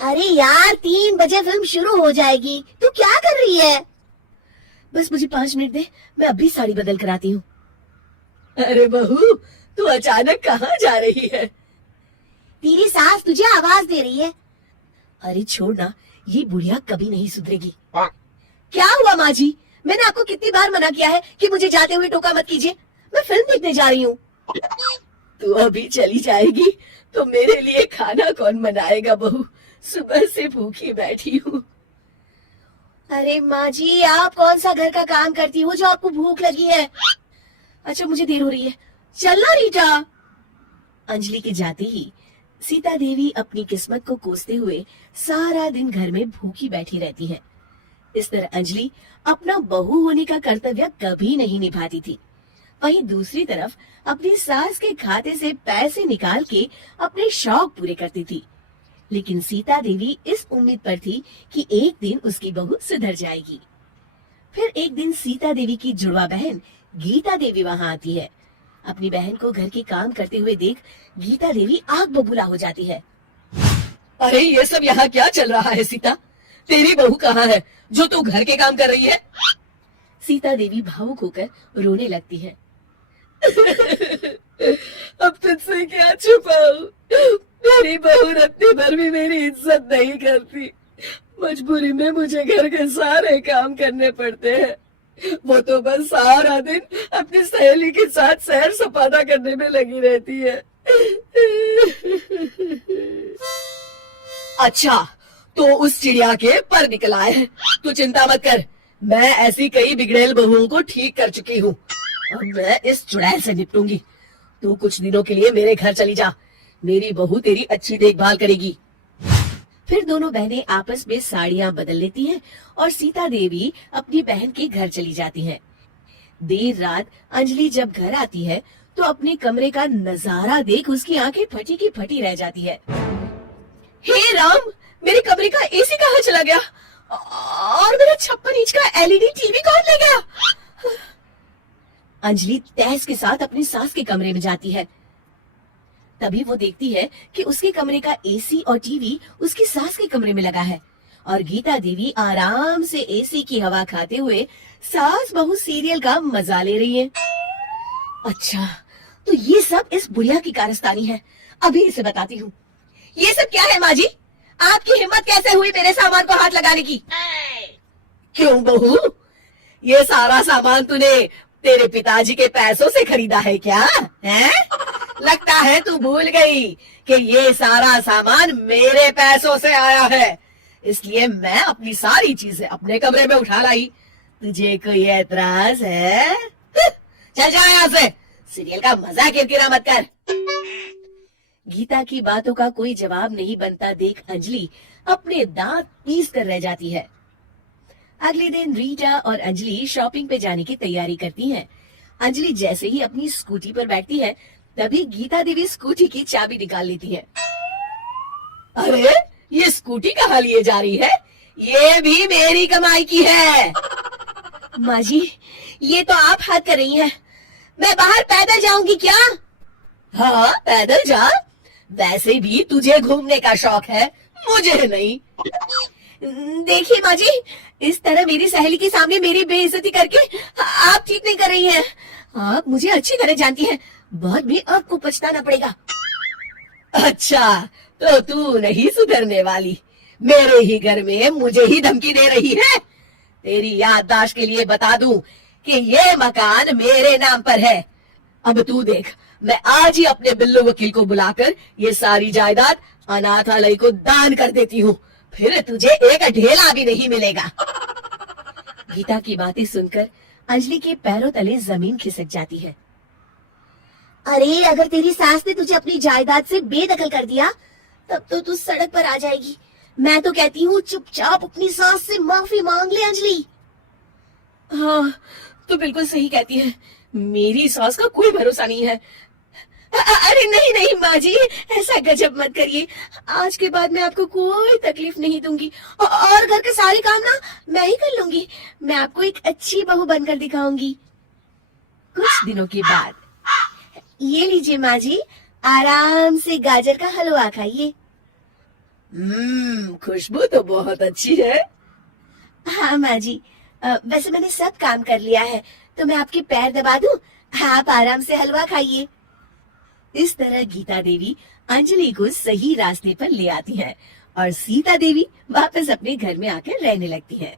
अरे यार 3 बजे फिल्म शुरू हो जाएगी, तू क्या कर रही है? बस मुझे 5 मिनट दे, मैं अभी साड़ी बदल कर आती हूँ। अरे बहू, तू अचानक कहाँ जा रही है? तेरी सास तुझे आवाज दे रही है। अरे छोड़ ना, ये बुढ़िया कभी नहीं सुधरेगी। क्या हुआ माँ जी? मैंने आपको कितनी बार मना किया है कि मुझे जाते हुए टोका मत कीजिए। मैं फिल्म देखने जा रही हूँ। तू अभी चली जाएगी तो मेरे लिए खाना कौन बनाएगा बहू? सुबह से भूखी बैठी हूँ। अरे माँ जी, आप कौन सा घर का काम करती हो जो आपको भूख लगी है? अच्छा, मुझे देर हो रही है, चलना रीटा। अंजलि के जाते ही सीता देवी अपनी किस्मत को कोसते हुए सारा दिन घर में भूखी बैठी रहती है। इस तरह अंजलि अपना बहू होने का कर्तव्य कभी नहीं निभाती थी। वहीं दूसरी तरफ अपनी सास के खाते से पैसे निकाल के अपने शौक पूरे करती थी। लेकिन सीता देवी इस उम्मीद पर थी कि एक दिन उसकी बहू सुधर जाएगी। फिर एक दिन सीता देवी की जुड़वा बहन गीता देवी वहां आती है। अपनी बहन को घर के काम करते हुए देख गीता देवी आग बबूला हो जाती है। अरे ये सब यहाँ क्या चल रहा है सीता? तेरी बहू कहाँ है जो तू घर के काम कर रही है? सीता देवी भावुक होकर रोने लगती है। अब तुझसे क्या छुपाऊं? मेरी बहू रत्ती भर भी मेरी इज्जत नहीं करती। मजबूरी में मुझे घर के सारे काम करने पड़ते हैं। वो तो बस सारा दिन अपनी सहेली के साथ सैर सपाटा करने में लगी रहती है। अच्छा, तो उस चिड़िया के पर निकल आए हैं। तू चिंता मत कर, मैं ऐसी कई बिगड़ैल बहुओं को ठीक कर चुकी हूँ। अब मैं इस चुड़ैल से निपटूंगी। तू कुछ दिनों के लिए मेरे घर चली जा, मेरी बहू तेरी अच्छी देखभाल करेगी। फिर दोनों बहनें आपस में साड़ियां बदल लेती हैं और सीता देवी अपनी बहन के घर चली जाती हैं। देर रात अंजलि जब घर आती है तो अपने कमरे का नजारा देख उसकी आंखें फटी की फटी रह जाती है। हे राम, मेरे कमरे का एसी कहाँ चला गया? और मेरा 56 इंच का एलईडी टीवी कौन ले गया? अंजलि तहस के साथ अपनी सास के कमरे में जाती है। तभी वो देखती है कि उसके कमरे का एसी और टीवी उसकी सास के कमरे में लगा है और गीता देवी आराम से एसी की हवा खाते हुए सास बहू सीरियल का मजा ले रही है। अच्छा, तो ये सब इस बुढ़िया की कारस्तानी है। अभी इसे बताती हूँ। ये सब क्या है माँ जी? आपकी हिम्मत कैसे हुई मेरे सामान को हाथ लगाने की? क्यों बहू, ये सारा सामान तूने तेरे पिताजी के पैसों से खरीदा है क्या? हैं? लगता है तू भूल गई कि ये सारा सामान मेरे पैसों से आया है, इसलिए मैं अपनी सारी चीजें अपने कमरे में उठा लाई। तुझे कोई एतराज है? चल जा यहाँ से, सीरियल का मजा किरकिरा मत कर। गीता की बातों का कोई जवाब नहीं बनता देख अंजलि अपने दांत पीस कर रह जाती है। अगले दिन रीटा और अंजलि शॉपिंग पे जाने की तैयारी करती हैं। अंजलि जैसे ही अपनी स्कूटी पर बैठती है तभी गीता देवी स्कूटी की चाबी निकाल लेती है। अरे ये स्कूटी कहाँ लिए जा रही है? ये भी मेरी कमाई की है। माँ जी, ये तो आप हद कर रही हैं। मैं बाहर पैदल जाऊंगी क्या? हाँ, पैदल जा। वैसे भी तुझे घूमने का शौक है, मुझे नहीं। देखिए माँ जी, इस तरह मेरी सहेली के सामने मेरी बेइज्जती करके आप ठीक नहीं कर रही हैं। आप मुझे अच्छी तरह जानती हैं, बाद में आपको पछताना पड़ेगा। अच्छा, तो तू नहीं सुधरने वाली, मेरे ही घर में मुझे ही धमकी दे रही है। तेरी याददाश्त के लिए बता दूं कि ये मकान मेरे नाम पर है। अब तू देख, मैं आज ही अपने बिल्लू वकील को बुलाकर ये सारी जायदाद अनाथालय को दान कर देती हूँ, फिर तुझे एक ढेला भी नहीं मिलेगा। गीता की बातें सुनकर अंजलि के पैरों तले जमीन खिसक जाती है। अरे अगर तेरी सास ने तुझे अपनी जायदाद से बेदखल कर दिया तब तो तू सड़क पर आ जाएगी। मैं तो कहती हूँ चुपचाप अपनी सास से माफी मांग ले अंजलि। हाँ, तो बिल्कुल सही कहती है, मेरी सास का कोई भरोसा नहीं है। अरे नहीं नहीं माँ जी, ऐसा गजब मत करिए। आज के बाद मैं आपको कोई तकलीफ नहीं दूंगी और घर के सारे काम ना मैं ही कर लूंगी। मैं आपको एक अच्छी बहू बनकर दिखाऊंगी। कुछ दिनों के बाद, ये लीजिए माँ जी, आराम से गाजर का हलवा खाइए। खुशबू तो बहुत अच्छी है। हाँ माँ जी, वैसे मैंने सब काम कर लिया है, तो मैं आपके पैर दबा दूं? आप आराम से हलवा खाइए। इस तरह गीता देवी अंजलि को सही रास्ते पर ले आती है और सीता देवी वापस अपने घर में आकर रहने लगती है।